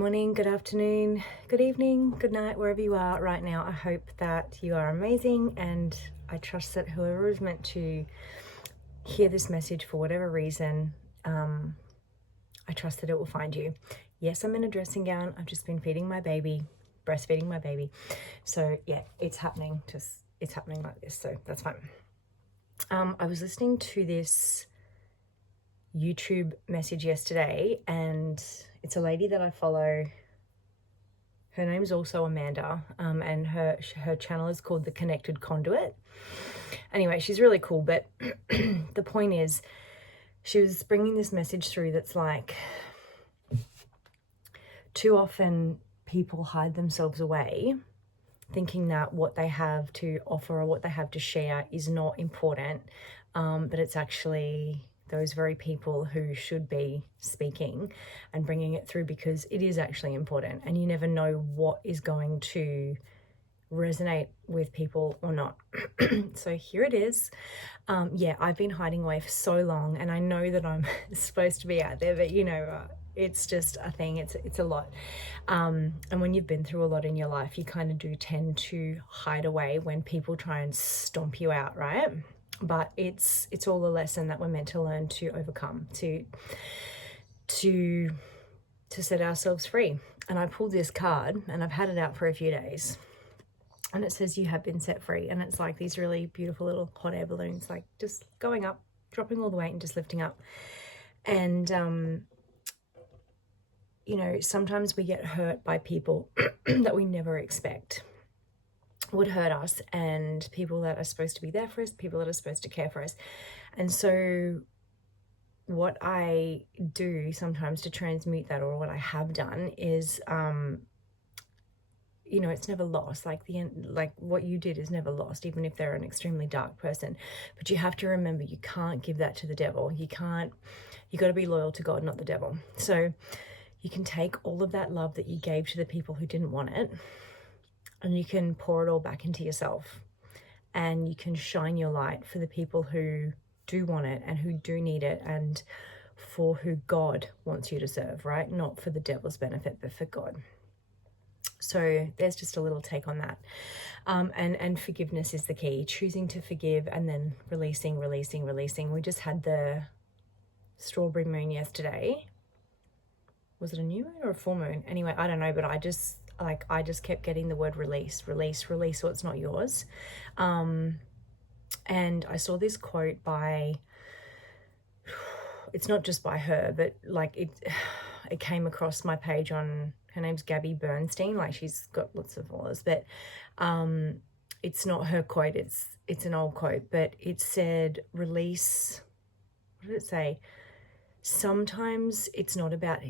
morning, good afternoon, good evening, good night, wherever you are right now. I hope that you are amazing, and I trust that whoever is meant to hear this message for whatever reason, I trust that it will find you. Yes, I'm in a dressing gown. I've just been feeding my baby, breastfeeding my baby. So yeah, it's happening. It's happening like this. So that's fine. I was listening to this YouTube message yesterday, and it's a lady that I follow. Her name's also Amanda, and her channel is called The Connected Conduit. Anyway, she's really cool, but the point is, she was bringing this message through that's like, too often people hide themselves away thinking that what they have to offer or what they have to share is not important, but it's actually those very people who should be speaking and bringing it through, because it is actually important, and you never know what is going to resonate with people or not. So here it is. Yeah, I've been hiding away for so long, and I know that I'm supposed to be out there, but it's just a thing. It's a lot. And when you've been through a lot in your life, you kind of do tend to hide away when people try and stomp you out, right? But it's all a lesson that we're meant to learn to overcome, to set ourselves free. And I pulled this card, and I've had it out for a few days, and it says you have been set free. And it's like these really beautiful little hot air balloons, like just going up, dropping all the weight and just lifting up. And sometimes we get hurt by people that we never expect would hurt us, and people that are supposed to be there for us, people that are supposed to care for us. And so what I do sometimes to transmute that, or what I have done, is it's never lost. Like what you did is never lost, even if they're an extremely dark person. But you have to remember, you can't give that to the devil. You got to be loyal to God, not the devil. So you can take all of that love that you gave to the people who didn't want it, and you can pour it all back into yourself, and you can shine your light for the people who do want it and who do need it, and for who God wants you to serve, right? Not for the devil's benefit, but for God. So there's just a little take on that. And forgiveness is the key. Choosing to forgive, and then releasing. We just had the strawberry moon yesterday. Was it a new moon or a full moon? Anyway, I don't know, but I just kept getting the word release, so it's not yours. And I saw this quote by, it's not just by her, but like it came across my page on, her name's Gabby Bernstein, like she's got lots of followers, but it's not her quote, it's an old quote, but it said, release, what did it say? Sometimes it's not about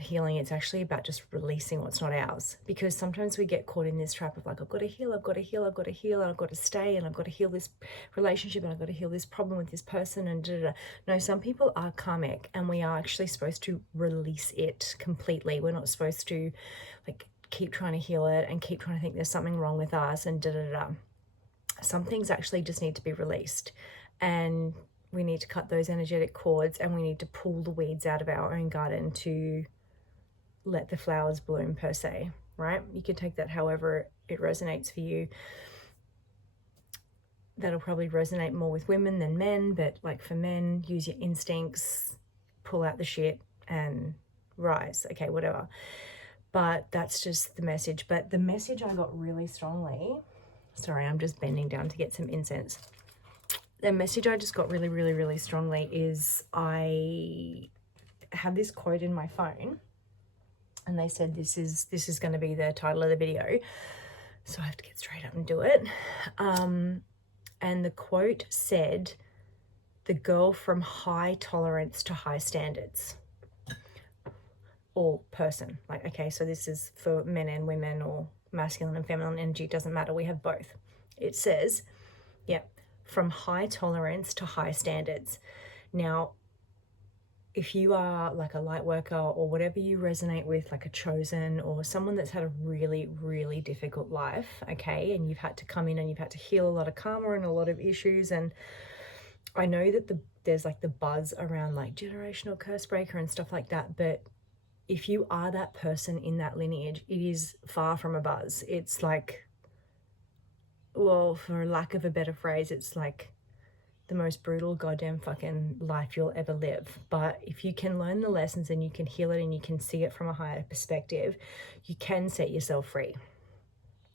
healing, it's actually about just releasing what's not ours. Because sometimes we get caught in this trap of like, I've got to heal, and I've got to stay, and I've got to heal this relationship, and I've got to heal this problem with this person, and da-da-da. No, some people are karmic, and we are actually supposed to release it completely. We're not supposed to keep trying to heal it and keep trying to think there's something wrong with us and da-da-da. Some things actually just need to be released, and we need to cut those energetic cords, and we need to pull the weeds out of our own garden to let the flowers bloom, per se, right? You can take that however it resonates for you. That'll probably resonate more with women than men, but like for men, use your instincts, pull out the shit and rise. Okay, whatever. But that's just the message. But the message I got really strongly, sorry, I'm just bending down to get some incense. The message I just got really strongly is, I have this quote in my phone, and they said this is going to be the title of the video, so I have to get straight up and do it. And the quote said, "The girl from high tolerance to high standards," or person. Like, okay, so this is for men and women, or masculine and feminine energy, it doesn't matter, we have both. It says, yeah, from high tolerance to high standards. Now, if you are like a light worker, or whatever you resonate with, like a chosen, or someone that's had a really difficult life, okay, and you've had to come in and you've had to heal a lot of karma and a lot of issues, and I know that there's like the buzz around like generational curse breaker and stuff like that, but if you are that person in that lineage, it is far from a buzz. It's like, well, for lack of a better phrase, it's like the most brutal goddamn fucking life you'll ever live. But if you can learn the lessons and you can heal it and you can see it from a higher perspective, you can set yourself free.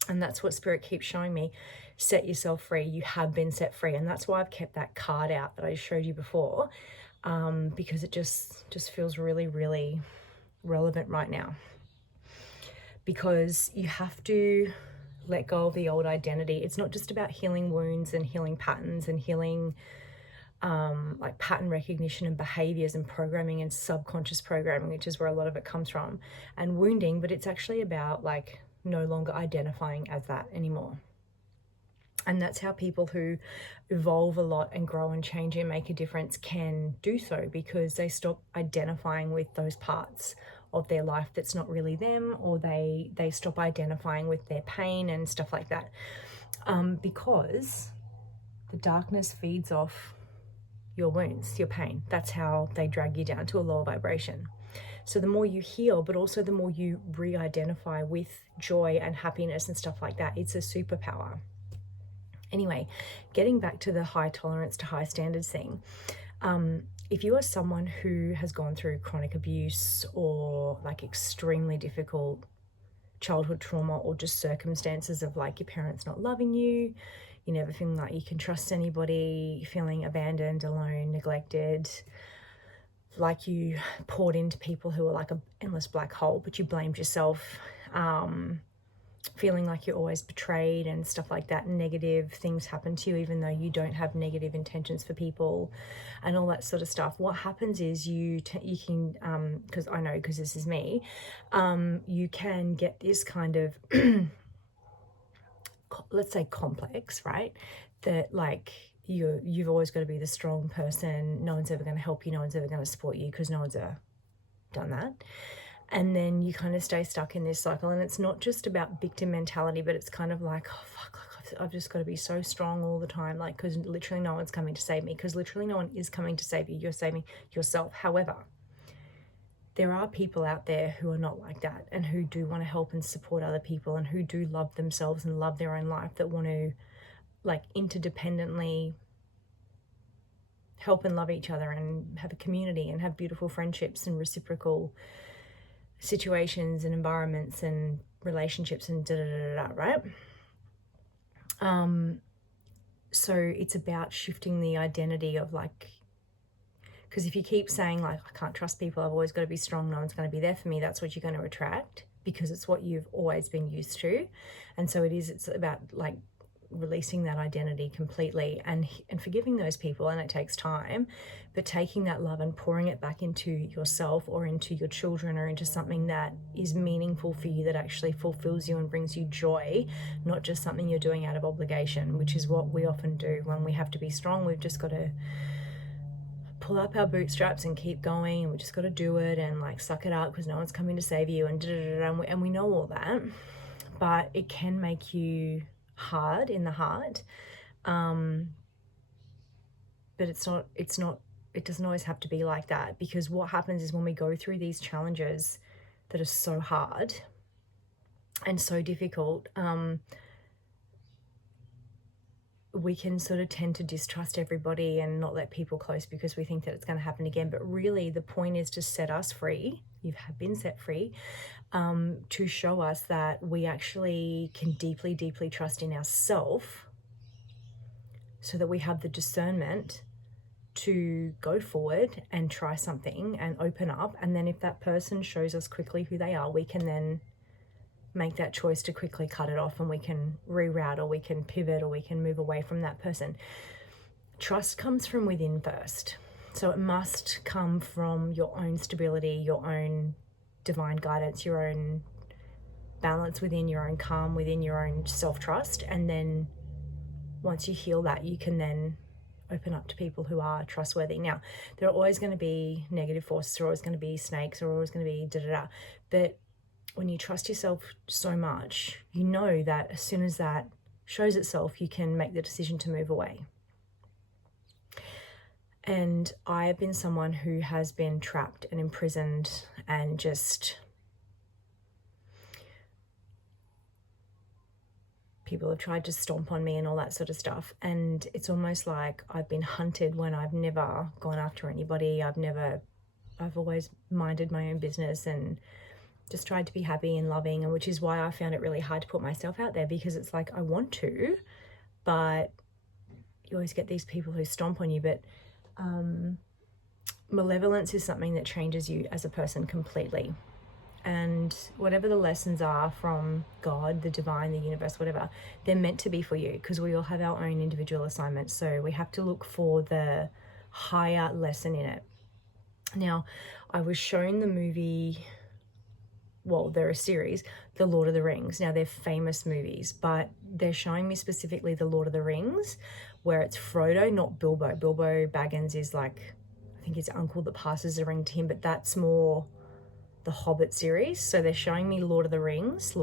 And that's what Spirit keeps showing me. Set yourself free. You have been set free. And that's why I've kept that card out that I showed you before, because it just feels really, really relevant right now. Because you have to let go of the old identity. It's not just about healing wounds and healing patterns and healing like pattern recognition and behaviors and programming and subconscious programming, which is where a lot of it comes from, and wounding, but it's actually about like no longer identifying as that anymore. And that's how people who evolve a lot and grow and change and make a difference can do so, because they stop identifying with those parts of their life that's not really them, or they stop identifying with their pain and stuff like that, because the darkness feeds off your wounds, your pain. That's how they drag you down to a lower vibration. So the more you heal, but also the more you re-identify with joy and happiness and stuff like that, it's a superpower. Anyway, getting back to the high tolerance to high standards thing, if you are someone who has gone through chronic abuse or like extremely difficult childhood trauma, or just circumstances of like your parents not loving you, you never feeling like you can trust anybody, feeling abandoned, alone, neglected, like you poured into people who are like an endless black hole, but you blamed yourself, feeling like you're always betrayed and stuff like that, negative things happen to you even though you don't have negative intentions for people and all that sort of stuff. What happens is you can, because I know, because this is me, you can get this kind of let's say complex, right? That like you've always got to be the strong person, no one's ever going to help you, no one's ever going to support you because no one's ever done that. And then you kind of stay stuck in this cycle. And it's not just about victim mentality, but it's kind of like, oh, fuck, I've just got to be so strong all the time. Like, because literally no one's coming to save me, because literally no one is coming to save you. You're saving yourself. However, there are people out there who are not like that and who do want to help and support other people and who do love themselves and love their own life, that want to like interdependently help and love each other and have a community and have beautiful friendships and reciprocal situations and environments and relationships and right? So it's about shifting the identity of like, because if you keep saying like, I can't trust people, I've always got to be strong, no one's going to be there for me, that's what you're going to attract, because it's what you've always been used to. And so it's about like releasing that identity completely and forgiving those people. And it takes time, but taking that love and pouring it back into yourself or into your children or into something that is meaningful for you, that actually fulfills you and brings you joy, not just something you're doing out of obligation, which is what we often do when we have to be strong. We've just got to pull up our bootstraps and keep going, and we just got to do it and like suck it up because no one's coming to save you and we know all that, but it can make you hard in the heart, but it doesn't always have to be like that, because what happens is when we go through these challenges that are so hard and so difficult, we can sort of tend to distrust everybody and not let people close because we think that it's going to happen again. But really the point is to set us free. You have been set free, to show us that we actually can deeply, deeply trust in ourselves, so that we have the discernment to go forward and try something and open up. And then if that person shows us quickly who they are, we can then make that choice to quickly cut it off, and we can reroute, or we can pivot, or we can move away from that person. Trust comes from within first. So it must come from your own stability, your own divine guidance, your own balance within, your own calm within, your own self-trust. And then once you heal that, you can then open up to people who are trustworthy. Now, there are always going to be negative forces, there are always going to be snakes, there are always going to be but when you trust yourself so much, you know that as soon as that shows itself, you can make the decision to move away. And I have been someone who has been trapped and imprisoned and just people have tried to stomp on me and all that sort of stuff. And it's almost like I've been hunted when I've never gone after anybody. I've always minded my own business and just tried to be happy and loving, and which is why I found it really hard to put myself out there, because it's like I want to, but you always get these people who stomp on you. But malevolence is something that changes you as a person completely. And whatever the lessons are from God, the divine, the universe, whatever, they're meant to be for you, because we all have our own individual assignments. So we have to look for the higher lesson in it. Now, I was shown the movie, well, they're a series, The Lord of the Rings. Now, they're famous movies, but they're showing me specifically The Lord of the Rings, where it's Frodo, not Bilbo. Bilbo Baggins is like, I think his uncle that passes the ring to him, but that's more the Hobbit series. So they're showing me Lord of the Rings.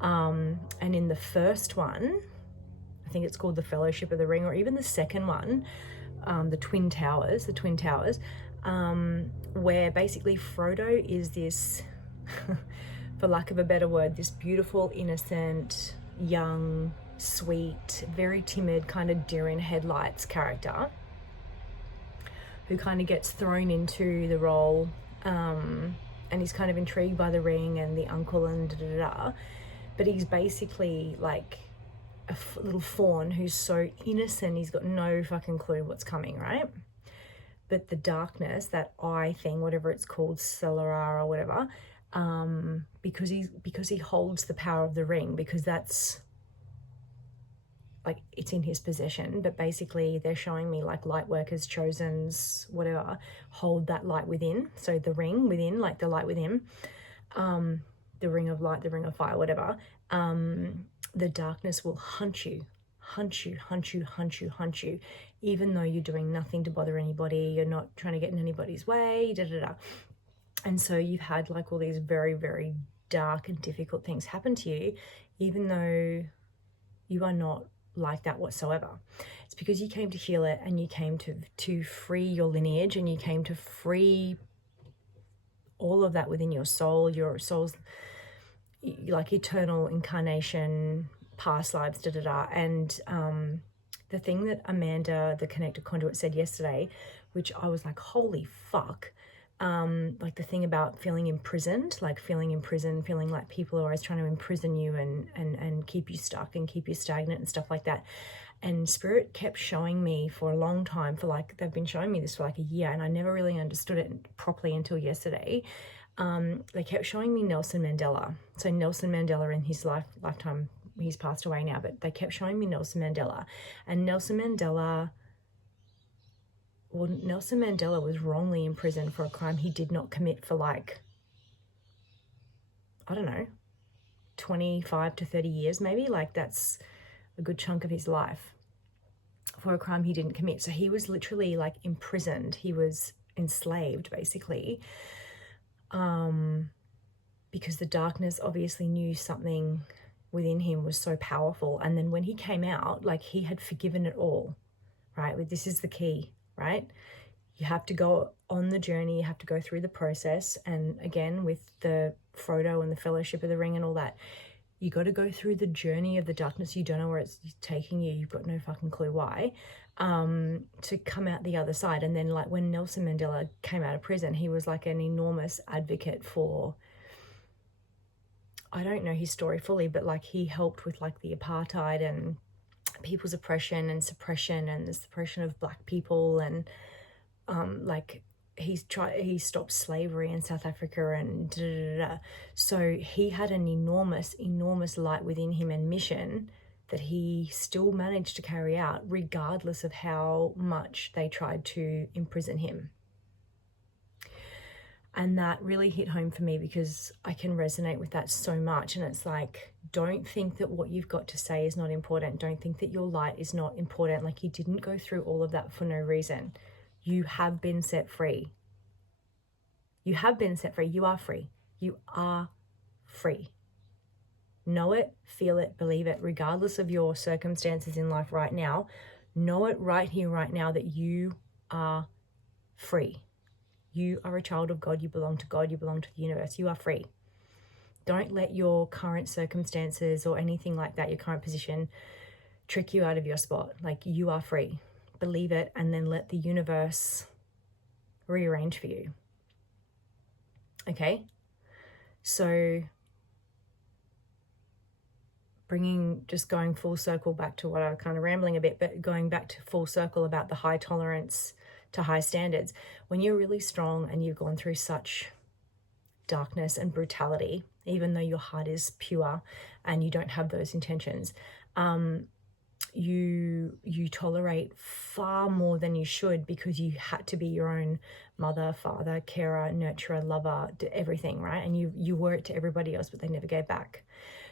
And in the first one, I think it's called The Fellowship of the Ring, or even the second one, the Twin Towers, where basically Frodo is this, for lack of a better word, this beautiful, innocent, young, sweet, very timid, kind of deer in headlights character who kind of gets thrown into the role, and he's kind of intrigued by the ring and the uncle and da-da-da-da. But he's basically like a little fawn who's so innocent, he's got no fucking clue what's coming, right? But the darkness, that eye thing, whatever it's called, Celerar or whatever, because he holds the power of the ring, because that's like it's in his possession. But basically they're showing me like light workers, chosens, whatever, hold that light within. So the ring within, like the light within, the ring of light, the ring of fire, whatever, the darkness will hunt you, even though you're doing nothing to bother anybody, you're not trying to get in anybody's way, da-da-da. And so you've had like all these very, very dark and difficult things happen to you, even though you are not like that whatsoever. It's because you came to heal it, and you came to free your lineage, and you came to free all of that within your soul's like eternal incarnation, past lives, da-da-da. And the thing that Amanda, the Connected Conduit, said yesterday, which I was like, holy fuck, like the thing about feeling imprisoned, feeling like people are always trying to imprison you and keep you stuck and keep you stagnant and stuff like that. And Spirit kept showing me for a long time, they've been showing me this for like a year, and I never really understood it properly until yesterday. They kept showing me Nelson Mandela. So Nelson Mandela, in his lifetime, he's passed away now, but they kept showing me Nelson Mandela. And Nelson Mandela was wrongly imprisoned for a crime he did not commit for like, I don't know, 25 to 30 years maybe. Like that's a good chunk of his life for a crime he didn't commit. So he was literally like imprisoned. He was enslaved basically, because the darkness obviously knew something within him was so powerful. And then when he came out, like he had forgiven it all, right? This is the key, right? You have to go on the journey, you have to go through the process. And again, with the Frodo and the Fellowship of the Ring and all that, you got to go through the journey of the darkness. You don't know where it's taking you. You've got no fucking clue why, to come out the other side. And then like when Nelson Mandela came out of prison, he was like an enormous advocate for, I don't know his story fully, but like he helped with like the apartheid and people's oppression and suppression and the suppression of black people. And like he stopped slavery in South Africa and da, da, da, da. So he had an enormous light within him and mission that he still managed to carry out regardless of how much they tried to imprison him. And that really hit home for me, because I can resonate with that so much. And it's like, don't think that what you've got to say is not important. Don't think that your light is not important. Like you didn't go through all of that for no reason. You have been set free. You have been set free. You are free. You are free. Know it, feel it, believe it, regardless of your circumstances in life right now. Know it right here, right now, that you are free. You are a child of God. You belong to God. You belong to the universe. You are free. Don't let your current circumstances or anything like that, your current position, trick you out of your spot. Like, you are free. Believe it, and then let the universe rearrange for you. Okay? So just going full circle back to what I was kind of rambling a bit, but going back to full circle about the high tolerance to high standards. When you're really strong and you've gone through such darkness and brutality, even though your heart is pure and you don't have those intentions, you tolerate far more than you should, because you had to be your own mother, father, carer, nurturer, lover, everything, right? And you were it to everybody else, but they never gave back.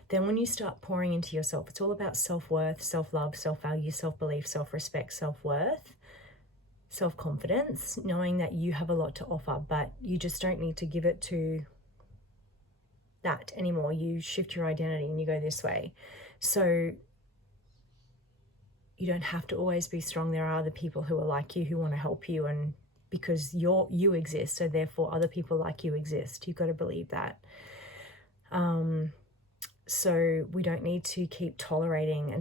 Then when you start pouring into yourself, it's all about self-worth, self-love, self-value, self-belief, self-respect, self-worth, self-confidence, knowing that you have a lot to offer, but you just don't need to give it to that anymore. You shift your identity and you go this way. So you don't have to always be strong. There are other people who are like you, who want to help you, and because you exist, so therefore other people like you exist. You've got to believe that. So we don't need to keep tolerating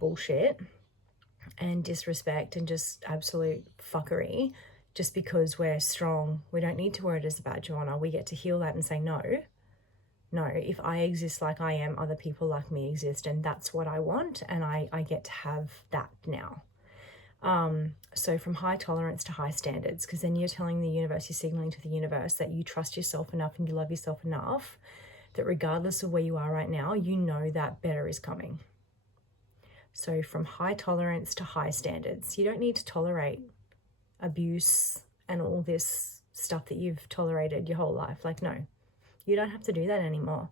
bullshit and disrespect and just absolute fuckery just because we're strong. We don't need to wear it as a badge of honor. We get to heal that and say, no, if I exist like I am, other people like me exist, and that's what I want, and I get to have that now. So from high tolerance to high standards, because then you're telling the universe, you're signaling to the universe that you trust yourself enough and you love yourself enough that regardless of where you are right now, you know that better is coming. So from high tolerance to high standards, you don't need to tolerate abuse and all this stuff that you've tolerated your whole life. Like, no, you don't have to do that anymore.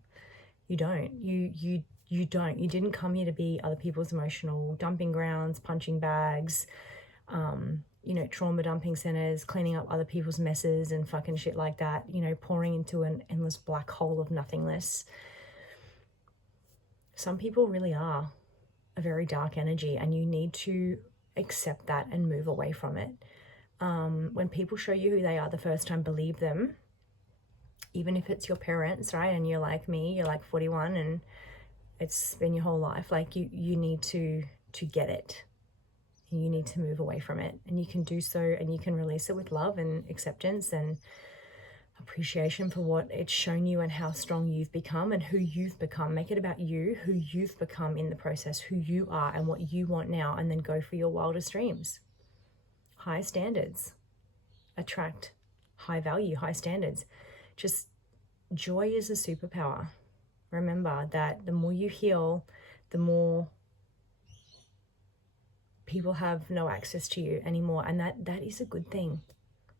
You don't. You don't. You didn't come here to be other people's emotional dumping grounds, punching bags, trauma dumping centers, cleaning up other people's messes and fucking shit like that, pouring into an endless black hole of nothingness. Some people really are a very dark energy, and you need to accept that and move away from it. When people show you who they are the first time, believe them, even if it's your parents, right? And you're like me, you're like 41 and it's been your whole life. Like, you need to get it. You need to move away from it, and you can do so, and you can release it with love and acceptance and appreciation for what it's shown you and how strong you've become and who you've become. Make it about you, who you've become in the process, who you are and what you want now, and then go for your wildest dreams. High standards attract high value, high standards. Just joy is a superpower. Remember that the more you heal, the more people have no access to you anymore, and that is a good thing,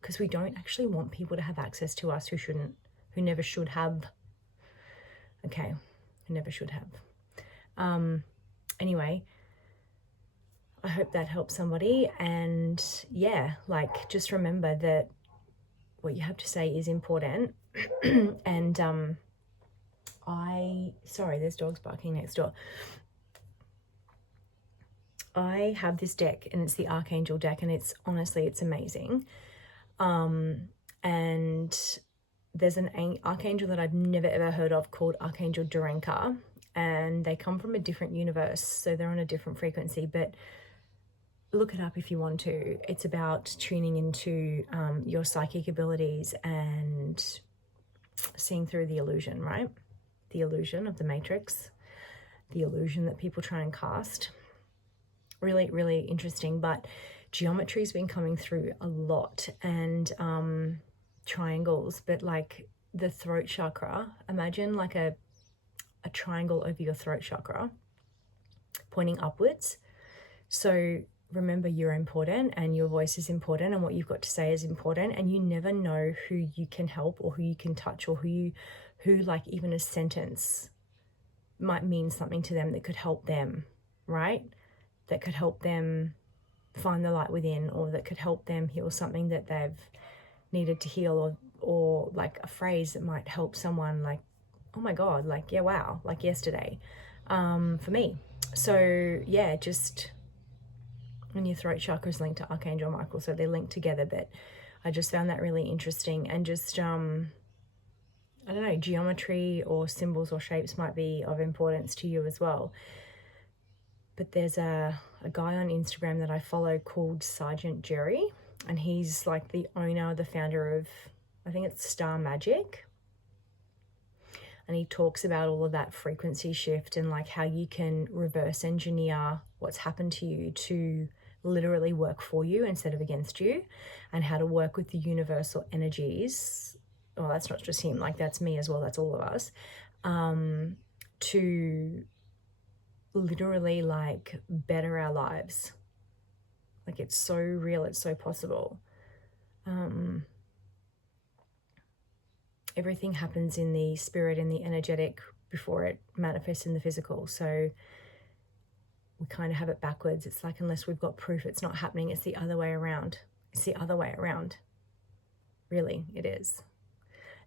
because we don't actually want people to have access to us who never should have. Okay, who never should have. Anyway, I hope that helps somebody, and yeah, like, just remember that what you have to say is important. And sorry, there's dogs barking next door. I have this deck, and it's the Archangel deck, and it's amazing. And there's an archangel that I've never ever heard of called Archangel Durenka, and they come from a different universe, so they're on a different frequency, but look it up if you want to. It's about tuning into your psychic abilities and seeing through the illusion, right? The illusion of the matrix, the illusion that people try and cast. Really, really interesting. But geometry's been coming through a lot, and triangles, but like the throat chakra, imagine like a triangle over your throat chakra pointing upwards. So remember, you're important, and your voice is important, and what you've got to say is important, and you never know who you can help or who you can touch, or who like even a sentence might mean something to them that could help them, right? That could help them find the light within, or that could help them heal something that they've needed to heal, or like a phrase that might help someone, like, oh my God, like, yeah, wow, like yesterday, for me. So yeah, just And your throat chakra is linked to Archangel Michael, so they're linked together. But I just found that really interesting. And just, I don't know, geometry or symbols or shapes might be of importance to you as well. But there's a guy on Instagram that I follow called Sergeant Jerry, and he's like the owner, the founder of, I think it's Star Magic. And he talks about all of that frequency shift and like how you can reverse engineer what's happened to you to literally work for you instead of against you, and how to work with the universal energies. Well, that's not just him, like that's me as well, that's all of us, to literally like better our lives. Like it's so real, it's so possible. Everything happens in the spirit and the energetic before it manifests in the physical. So we kind of have it backwards. It's like, unless we've got proof it's not happening, it's the other way around. It's the other way around. Really, it is.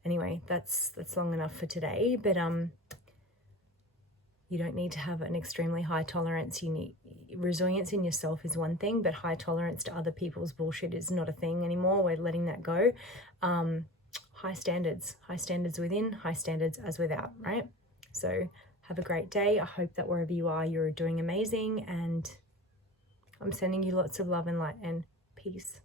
Anyway, that's long enough for today. But you don't need to have an extremely high tolerance. You need resilience in yourself is one thing, but high tolerance to other people's bullshit is not a thing anymore. We're letting that go. High standards within, high standards as without, right? So have a great day. I hope that wherever you are, you're doing amazing, and I'm sending you lots of love and light and peace.